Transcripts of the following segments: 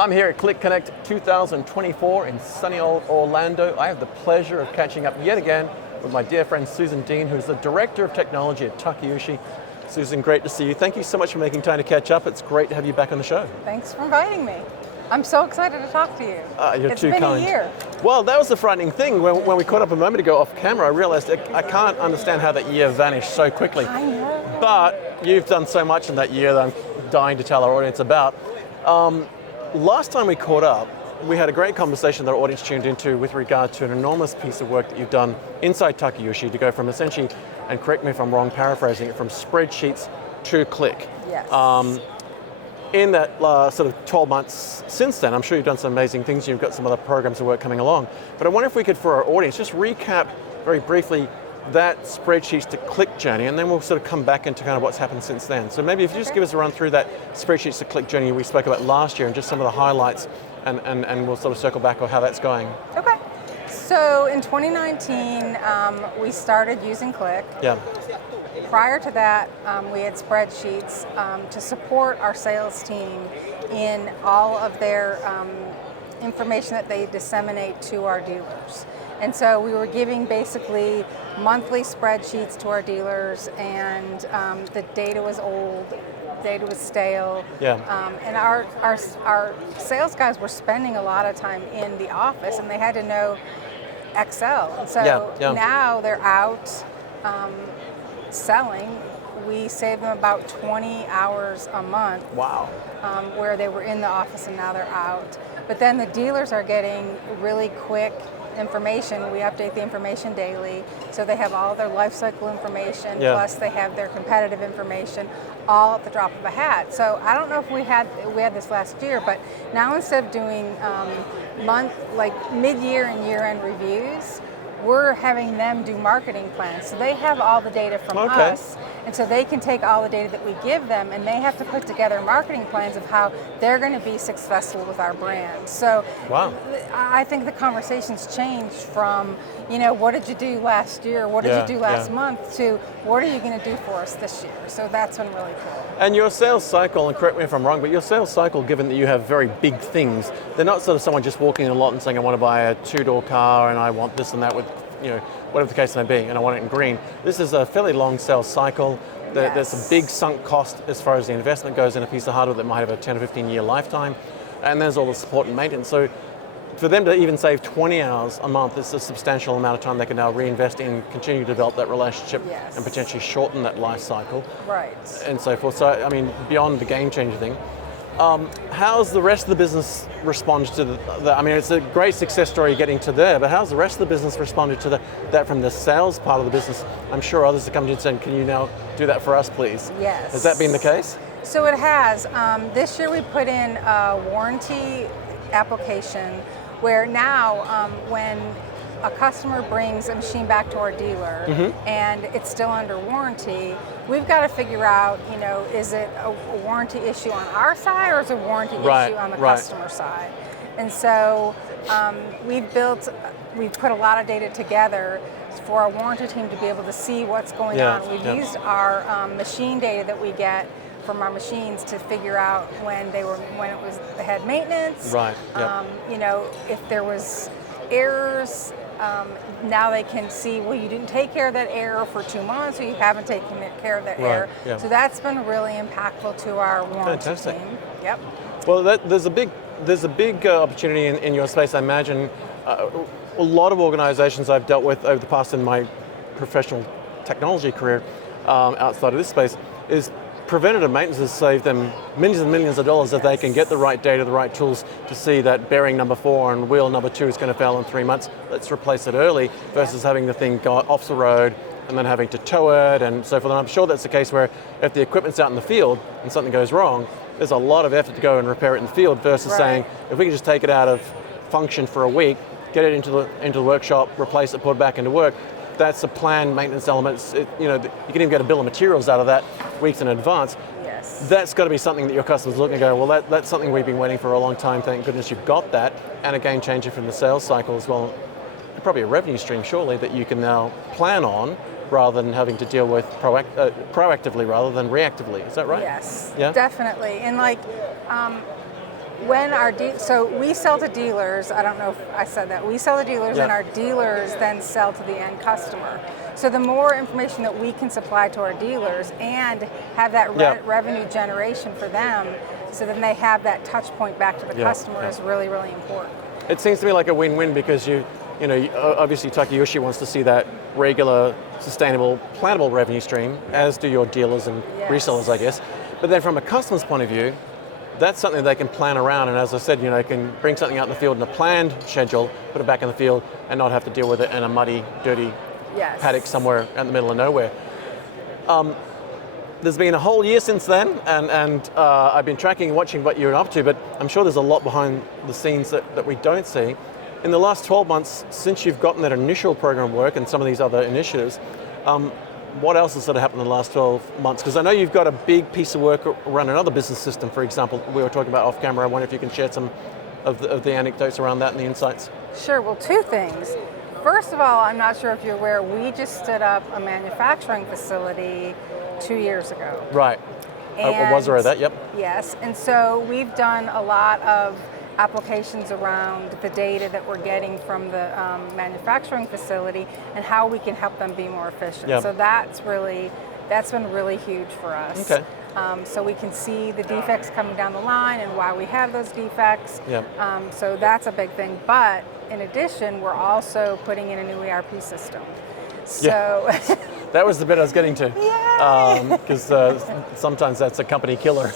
I'm here at Qlik Connect 2024 in sunny old Orlando. I have the pleasure of catching up yet again with my dear friend Susan Dean, who's the Director of Technology at Takeuchi. Susan, great to see you. Thank you so much for making time to catch up. It's great to have you back on the show. Thanks for inviting me. I'm so excited to talk to you. You're it's too been kind. A year. Well, that was the frightening thing. When we caught up a moment ago off camera, I realized I can't understand how that year vanished so quickly. I know. But you've done so much in that year that I'm dying to tell our audience about. Last time we caught up, we had a great conversation that our audience tuned into with regard to an enormous piece of work that you've done inside Takeuchi to go from essentially, and correct me if I'm wrong, paraphrasing it, from spreadsheets to Qlik. Yes. In that sort of 12 months since then, I'm sure you've done some amazing things. You've got some other programs of work coming along. But I wonder if we could, for our audience, just recap very briefly that spreadsheets to Qlik journey, and then we'll sort of come back into kind of what's happened since then. So maybe if you just give us a run through that spreadsheets to Qlik journey we spoke about last year and just some of the highlights, and we'll sort of circle back on how that's going. Okay. So in 2019, we started using Qlik. Yeah. Prior to that, we had spreadsheets to support our sales team in all of their information that they disseminate to our dealers. And so we were giving basically monthly spreadsheets to our dealers, and the data was old, data was stale. Yeah. And our sales guys were spending a lot of time in the office, and they had to know Excel. And so now they're out selling. We save them about 20 hours a month. Wow. Where they were in the office and now they're out. But then the dealers are getting really quick information. We update the information daily, so they have all their life cycle information, plus they have their competitive information, all at the drop of a hat. So I don't know if we had this last year, but now instead of doing mid-year and year-end reviews, we're having them do marketing plans. So they have all the data from us, and so they can take all the data that we give them, and they have to put together marketing plans of how they're going to be successful with our brand. So I think the conversation's changed from, what did you do last year, what did you do last month, to what are you going to do for us this year? So that's been really cool. And your sales cycle, and correct me if I'm wrong, but your sales cycle, given that you have very big things, they're not sort of someone just walking in a lot and saying, I want to buy a two-door car and I want this and that with, whatever the case may be, and I want it in green. This is a fairly long sales cycle. There's a big sunk cost as far as the investment goes in a piece of hardware that might have a 10 or 15 year lifetime, and there's all the support and maintenance. So for them to even save 20 hours a month, it's a substantial amount of time they can now reinvest in, continue to develop that relationship, and potentially shorten that life cycle. Right. And so forth. So, I mean, beyond the game changer thing, how's the rest of the business responded to that? I mean, it's a great success story getting to there, but how's the rest of the business responded to that from the sales part of the business? I'm sure others have come to you and said, can you now do that for us, please? Yes. Has that been the case? So it has. This year we put in a warranty application where now when a customer brings a machine back to our dealer and it's still under warranty, we've got to figure out, is it a warranty issue on our side or is it a warranty issue on the customer side? And so we've put a lot of data together for our warranty team to be able to see what's going on. We've used our machine data that we get from our machines to figure out when they had maintenance. If there was errors. Now they can see, well, you didn't take care of that error for 2 months, or you haven't taken care of that error. So that's been really impactful to our warranty team. Yep. Well, there's a big opportunity in your space. I imagine a lot of organizations I've dealt with over the past in my professional technology career outside of this space is preventative maintenance has saved them millions and millions of dollars if they can get the right data, the right tools to see that bearing number 4 and wheel number 2 is going to fail in 3 months. Let's replace it early versus having the thing go off the road and then having to tow it and so forth. And I'm sure that's the case where if the equipment's out in the field and something goes wrong, there's a lot of effort to go and repair it in the field versus saying, if we can just take it out of function for a week, get it into the workshop, replace it, put it back into work, that's a planned maintenance element. You can even get a bill of materials out of that weeks in advance. Yes. That's got to be something that your customers look and go, well, that's something we've been waiting for a long time. Thank goodness you've got that, and a game changer from the sales cycle as well. And probably a revenue stream, surely, that you can now plan on rather than having to deal with proactively rather than reactively. Is that right? Yes, yeah? Definitely. And when so we sell to dealers, I don't know if I said that, we sell to dealers and our dealers then sell to the end customer. So the more information that we can supply to our dealers and have that revenue generation for them, so then they have that touch point back to the customer is really, really important. It seems to me like a win-win because you know, obviously Takeuchi wants to see that regular, sustainable, plannable revenue stream, as do your dealers and resellers, I guess. But then from a customer's point of view, that's something they can plan around, and as I said, you know, can bring something out in the field in a planned schedule, put it back in the field, and not have to deal with it in a muddy, dirty paddock somewhere in the middle of nowhere. There's been a whole year since then, and I've been tracking and watching what you're up to, but I'm sure there's a lot behind the scenes that we don't see. In the last 12 months, since you've gotten that initial program work and some of these other initiatives, what else has sort of happened in the last 12 months? Because I know you've got a big piece of work around another business system, for example, we were talking about off camera. I wonder if you can share some of the anecdotes around that and the insights. Sure, well, two things. First of all, I'm not sure if you're aware, we just stood up a manufacturing facility 2 years ago. Right, I was aware of that, Yes, and so we've done a lot of applications around the data that we're getting from the manufacturing facility and how we can help them be more efficient. So that's been really huge for us. Okay. So we can see the defects coming down the line and why we have those defects. So that's a big thing. But in addition, we're also putting in a new ERP system. So that was the bit I was getting to. Because sometimes that's a company killer.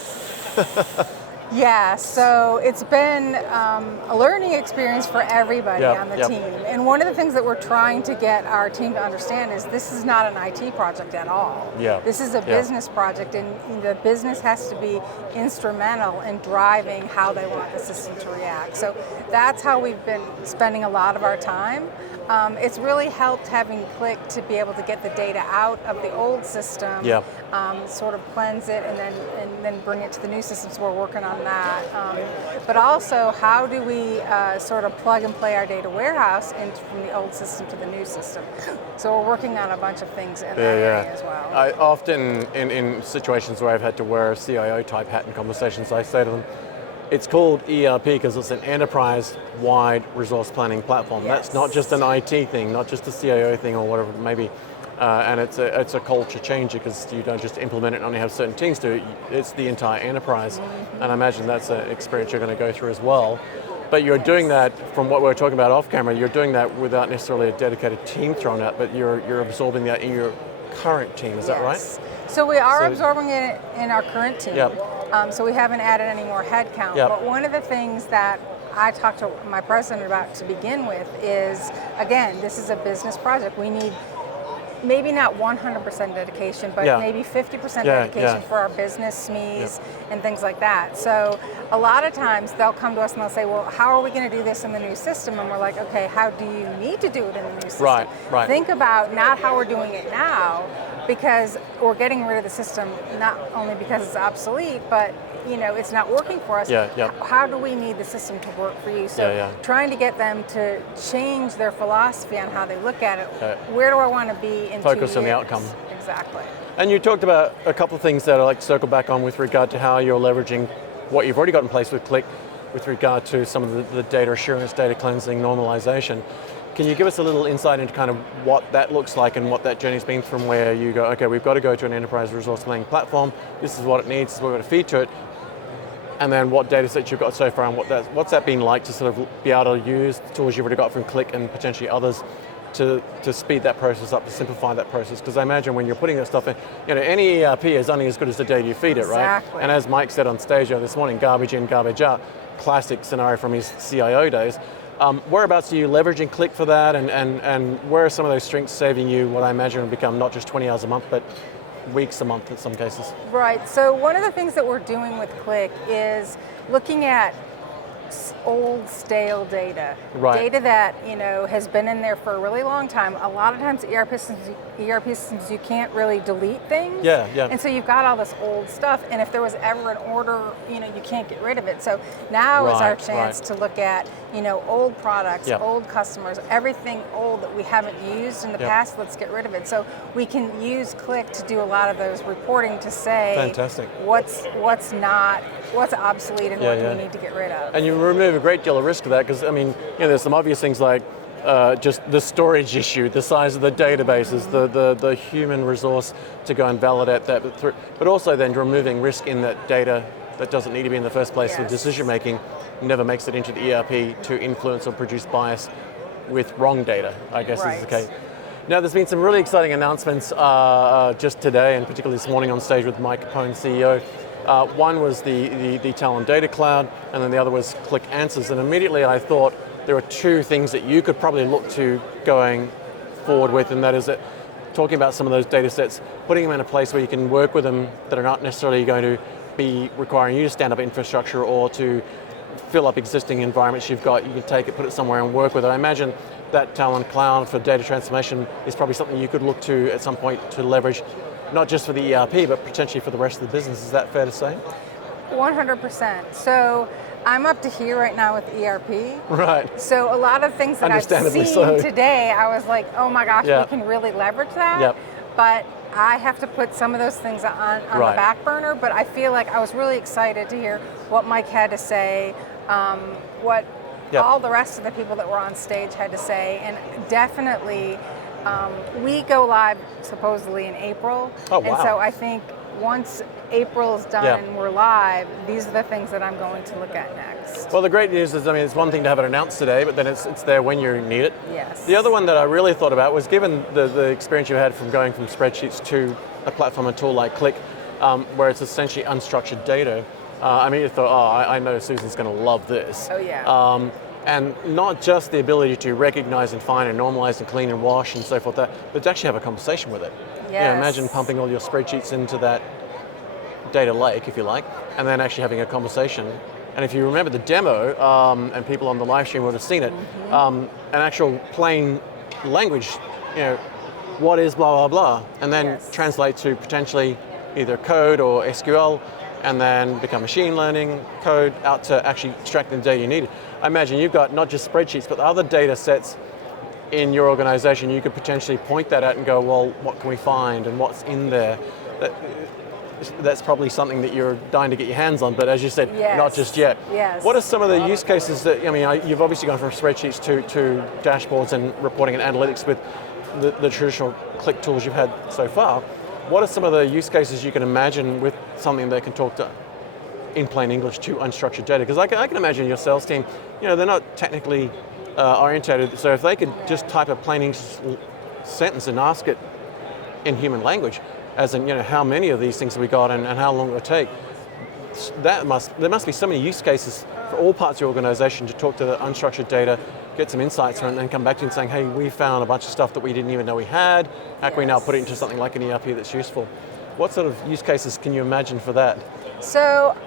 Yeah, so it's been a learning experience for everybody on the team. And one of the things that we're trying to get our team to understand is this is not an IT project at all. This is a business project, and the business has to be instrumental in driving how they want the system to react. So that's how we've been spending a lot of our time. It's really helped having Qlik to be able to get the data out of the old system, sort of cleanse it, and then bring it to the new system. So we're working on that. But also, how do we sort of plug and play our data warehouse from the old system to the new system? So we're working on a bunch of things in that area as well. I often, in situations where I've had to wear a CIO type hat in conversations, I say to them, it's called ERP because it's an enterprise-wide resource planning platform. That's not just an IT thing, not just a CIO thing or whatever it may be. And it's a culture changer because you don't just implement it and only have certain teams do it. It's the entire enterprise. And I imagine that's an experience you're going to go through as well. But you're doing that, from what we were talking about off camera, you're doing that without necessarily a dedicated team thrown out, but you're absorbing that in your current team, is that right? So we are absorbing it in our current team. So we haven't added any more headcount. But one of the things that I talked to my president about to begin with is, again, this is a business project. We need maybe not 100% dedication, but maybe 50% dedication for our business SMEs and things like that. So a lot of times they'll come to us and they'll say, well, how are we going to do this in the new system? And we're like, okay, how do you need to do it in the new system? Think about not how we're doing it now, because we're getting rid of the system not only because it's obsolete, but it's not working for us. How do we need the system to work for you? So trying to get them to change their philosophy on how they look at it. Where do I want to be in 2 years? Focus on the outcome. Exactly. And you talked about a couple of things that I'd like to circle back on with regard to how you're leveraging what you've already got in place with Qlik with regard to some of the data assurance, data cleansing, normalization. Can you give us a little insight into kind of what that looks like and what that journey's been from where you go, okay, we've got to go to an enterprise resource planning platform, this is what it needs, this is what we're going to feed to it, and then what data sets you've got so far and what's that been like to sort of be able to use the tools you've already got from Qlik and potentially others to speed that process up, to simplify that process? Because I imagine when you're putting that stuff in, any ERP is only as good as the data you feed it, right? And as Mike said on stage this morning, garbage in, garbage out, classic scenario from his CIO days. Whereabouts are you leveraging Qlik for that, and where are some of those strengths saving you what I imagine will become not just 20 hours a month, but weeks a month in some cases? Right, so one of the things that we're doing with Qlik is looking at old, stale data. Data that has been in there for a really long time. A lot of times ERP systems you can't really delete things. And so you've got all this old stuff, and if there was ever an order, you can't get rid of it. So now is our chance to look at old products, old customers, everything old that we haven't used in the past, let's get rid of it. So we can use Qlik to do a lot of those reporting to say what's not what's obsolete and what do we need to get rid of. And you remove a great deal of risk of that, because I mean, there's some obvious things like just the storage issue, the size of the databases, the human resource to go and validate that, but also then removing risk in that data that doesn't need to be in the first place for decision making, never makes it into the ERP to influence or produce bias with wrong data, I guess is the case. Now, there's been some really exciting announcements just today, and particularly this morning on stage with Mike Capone, CEO. One was the Talend Data Cloud, and then the other was Qlik Answers. And immediately I thought there were two things that you could probably look to going forward with, and that is that talking about some of those data sets, putting them in a place where you can work with them that are not necessarily going to be requiring you to stand up infrastructure or to fill up existing environments you've got. You can take it, put it somewhere and work with it. I imagine that Talend Cloud for data transformation is probably something you could look to at some point to leverage, not just for the ERP, but potentially for the rest of the business. Is that fair to say? 100%. So I'm up to here right now with ERP. Right. So a lot of things that I've seen today, I was like, oh my gosh, we can really leverage that. Yep. But I have to put some of those things on the back burner, but I feel like I was really excited to hear what Mike had to say, what all the rest of the people that were on stage had to say, and definitely we go live supposedly in April. Oh, wow. And so I think once April's done and we're live, these are the things that I'm going to look at next. Well, the great news is, I mean, it's one thing to have it announced today, but then it's there when you need it. Yes. The other one that I really thought about was, given the experience you had from going from spreadsheets to a platform and tool like Qlik, where it's essentially unstructured data. I mean, you thought, oh, I know Susan's going to love this. Oh, yeah. And not just the ability to recognize and find and normalize and clean and wash and so forth, but to actually have a conversation with it. Yes. Imagine pumping all your spreadsheets into that data lake, if you like, and then actually having a conversation. And if you remember the demo, and people on the live stream would have seen it, an actual plain language, what is blah, blah, blah, and then translate to potentially either code or SQL, and then become machine learning code out to actually extracting the data you need. I imagine you've got not just spreadsheets, but other data sets in your organization. You could potentially point that at and go, well, what can we find and what's in there? That's probably something that you're dying to get your hands on, but as you said, not just yet. Yes. What are some of the use cases that, I mean, you've obviously gone from spreadsheets to dashboards and reporting and analytics with the traditional Qlik tools you've had so far. What are some of the use cases you can imagine with something that can talk to, in plain English, to unstructured data? Because I can imagine your sales team, they're not technically orientated, so if they could just type a plain English sentence and ask it in human language, as in, how many of these things have we got and how long it would take, there must be so many use cases for all parts of your organization to talk to the unstructured data, get some insights from it, and then come back to you and saying, hey, we found a bunch of stuff that we didn't even know we had. How can we now put it into something like an ERP that's useful? What sort of use cases can you imagine for that? So,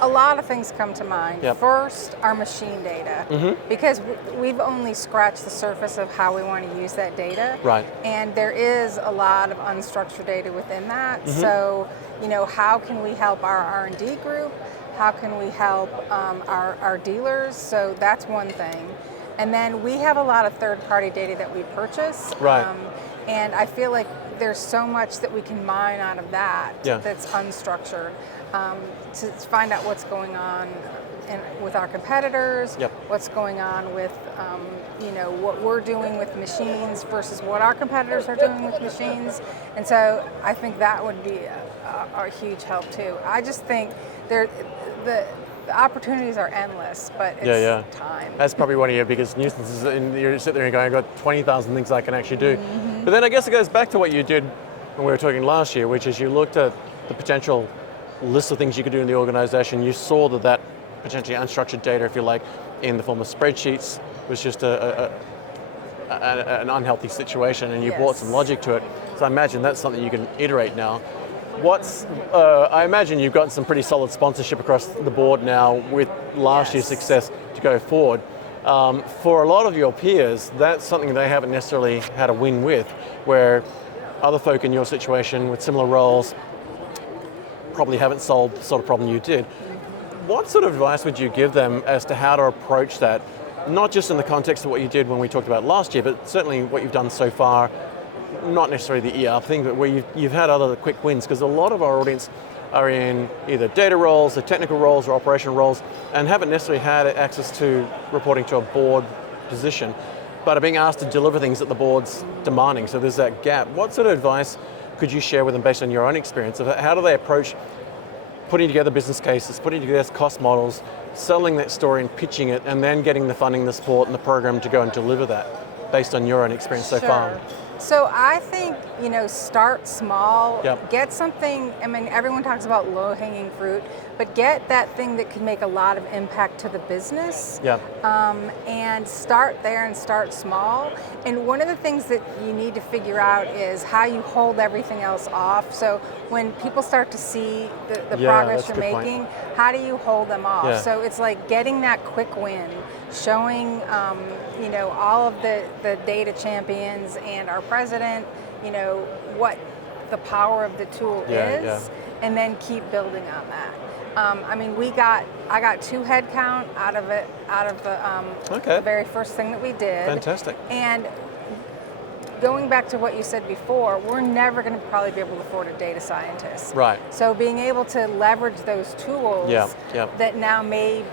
a lot of things come to mind. Yep. First, our machine data, because we've only scratched the surface of how we want to use that data. Right. And there is a lot of unstructured data within that. So, how can we help our R&D group? How can we help our dealers? So that's one thing. And then we have a lot of third-party data that we purchase. Right. And I feel like there's so much that we can mine out of that that's unstructured. To find out what's going on with our competitors, what's going on with what we're doing with machines versus what our competitors are doing with machines. And so I think that would be a huge help too. I just think the opportunities are endless, but it's time. That's probably one of your biggest nuisances. And you sit there and go, I've got 20,000 things I can actually do. But then I guess it goes back to what you did when we were talking last year, which is you looked at the potential list of things you could do in the organization. You saw that potentially unstructured data, if you like, in the form of spreadsheets was just an unhealthy situation, and you brought some logic to it. So I imagine that's something you can iterate now. I imagine you've gotten some pretty solid sponsorship across the board now with last year's success to go forward. For a lot of your peers, that's something they haven't necessarily had a win with, where other folk in your situation with similar roles probably haven't solved the sort of problem you did. What sort of advice would you give them as to how to approach that, not just in the context of what you did when we talked about last year, but certainly what you've done so far, not necessarily the ERP thing, but where you've had other quick wins? Because a lot of our audience are in either data roles, or technical roles, or operational roles, and haven't necessarily had access to reporting to a board position, but are being asked to deliver things that the board's demanding, so there's that gap. What sort of advice could you share with them based on your own experience of how do they approach putting together business cases, putting together cost models, selling that story and pitching it, and then getting the funding, the support, and the program to go and deliver that based on your own experience so far? So I think, start small, Yep. get something, everyone talks about low-hanging fruit, but get that thing that can make a lot of impact to the business. Yep. And start there and start small. And one of the things that you need to figure out is how you hold everything else off. So when people start to see the progress you're making, how do you hold them off? Yeah. So it's like getting that quick win, showing all of the data champions and our president, what the power of the tool is, and then keep building on that. I got 2 headcount out of the very first thing that we did. Fantastic. And going back to what you said before, we're never going to probably be able to afford a data scientist. Right. So being able to leverage those tools that now may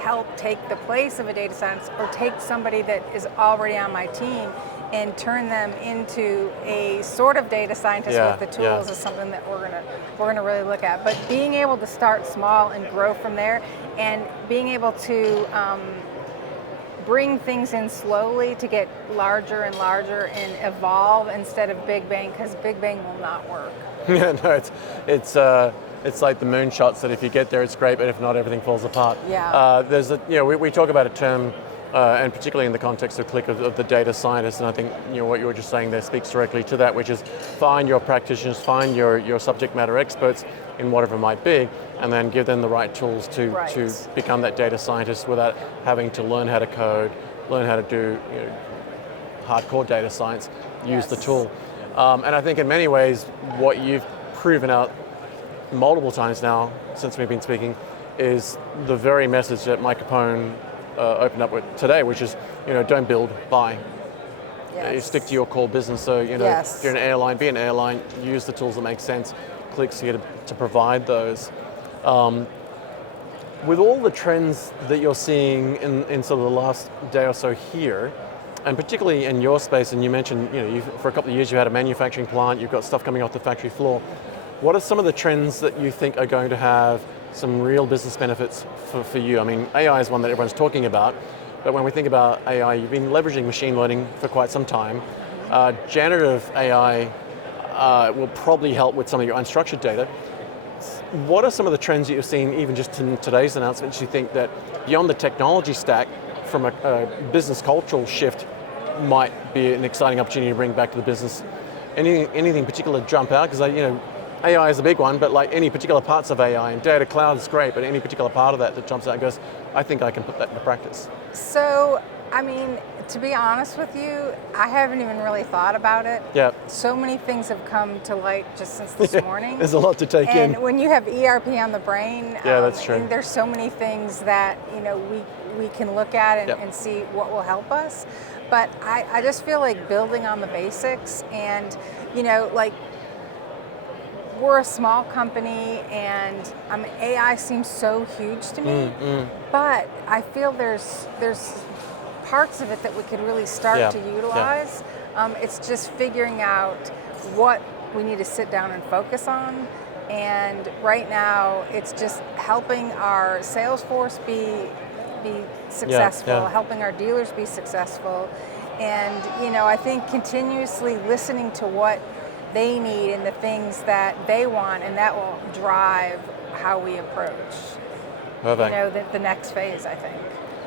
help take the place of a data scientist or take somebody that is already on my team and turn them into a sort of data scientist with the tools is something that we're gonna really look at. But being able to start small and grow from there, and being able to bring things in slowly to get larger and larger and evolve instead of big bang, because big bang will not work. Yeah, no, it's like the moonshots that if you get there, it's great, but if not, everything falls apart. Yeah. We talk about a term, and particularly in the context of Qlik, of the data scientist, and I think what you were just saying there speaks directly to that, which is find your practitioners, find your subject matter experts in whatever it might be, and then give them the right tools to become that data scientist without having to learn how to code, learn how to do hardcore data science, use the tool. And I think in many ways, what you've proven out multiple times now since we've been speaking is the very message that Mike Capone opened up with today, which is, don't build, buy. You stick to your core business. So, if you're an airline, be an airline, use the tools that make sense. Qlik's here to provide those. With all the trends that you're seeing in sort of the last day or so here, and particularly in your space, and you mentioned, for a couple of years you had a manufacturing plant, you've got stuff coming off the factory floor. What are some of the trends that you think are going to have some real business benefits for you? I mean, AI is one that everyone's talking about, but when we think about AI, you've been leveraging machine learning for quite some time. Generative AI will probably help with some of your unstructured data. What are some of the trends that you're seeing, even just in today's announcements, you think that beyond the technology stack, from a business cultural shift, might be an exciting opportunity to bring back to the business? Anything particular jump out? Because AI is a big one, but like any particular parts of AI, and data cloud is great, but any particular part of that jumps out and goes, I think I can put that into practice. So, to be honest with you, I haven't even really thought about it. Yeah. So many things have come to light just since this morning. There's a lot to take in. And when you have ERP on the brain, that's true. And there's so many things that we can look at and see what will help us. But I just feel like building on the basics, and we're a small company, and AI seems so huge to me, but I feel there's parts of it that we could really start to utilize. It's just figuring out what we need to sit down and focus on. And right now, it's just helping our sales force be successful, helping our dealers be successful, and I think continuously listening to what they need and the things that they want, and that will drive how we approach the next phase, I think.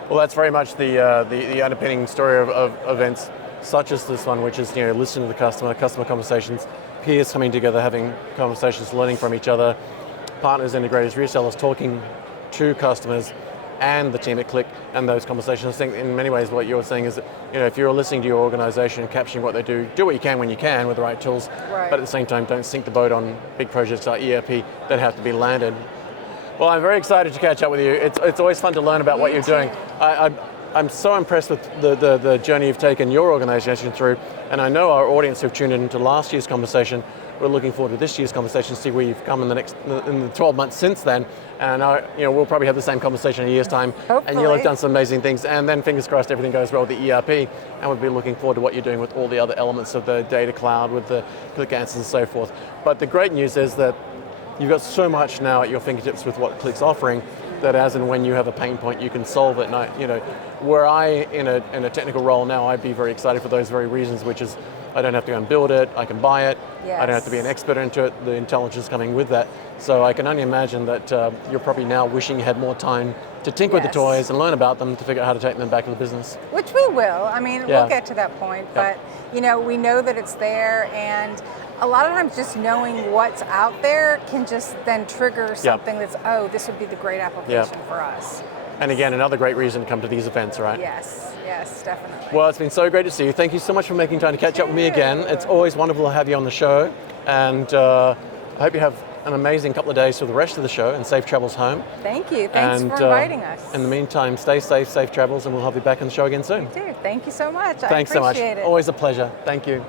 Well, that's very much the underpinning story of events such as this one, which is listening to the customer conversations, peers coming together, having conversations, learning from each other, partners, integrators, resellers, talking to customers and the team at Qlik, and those conversations. I think in many ways what you're saying is that if you're listening to your organization and capturing what they do what you can when you can with the right tools, but at the same time don't sink the boat on big projects like ERP that have to be landed. Well, I'm very excited to catch up with you. It's always fun to learn about what you're doing. I'm so impressed with the journey you've taken your organization through, and I know our audience who've tuned into last year's conversation we're looking forward to this year's conversation to see where you've come in the 12 months since then. And we'll probably have the same conversation in a year's time. Hopefully. And you'll have done some amazing things. And then fingers crossed everything goes well with the ERP. And we'll be looking forward to what you're doing with all the other elements of the data cloud, with the Qlik Answers and so forth. But the great news is that you've got so much now at your fingertips with what Qlik's offering, that as and when you have a pain point, you can solve it. And where in a technical role now, I'd be very excited for those very reasons, which is I don't have to go and build it, I can buy it, Yes. I don't have to be an expert into it, the intelligence coming with that. So I can only imagine that you're probably now wishing you had more time to tinker with the Yes. toys and learn about them to figure out how to take them back to the business. Which we will. I mean, Yeah. we'll get to that point, Yeah. but we know that it's there, and a lot of times just knowing what's out there can just then trigger something that's, oh, this would be the great application for us. And again, another great reason to come to these events, right? Yes, definitely. Well, it's been so great to see you. Thank you so much for making time to catch up with me again. It's always wonderful to have you on the show, and I hope you have an amazing couple of days for the rest of the show, and safe travels home. Thank you. Thanks And, for inviting us. In the meantime, stay safe, safe travels, and we'll have you back on the show again soon. Dude, thank you so much. Thanks I so much. appreciate it. Always a pleasure. Thank you.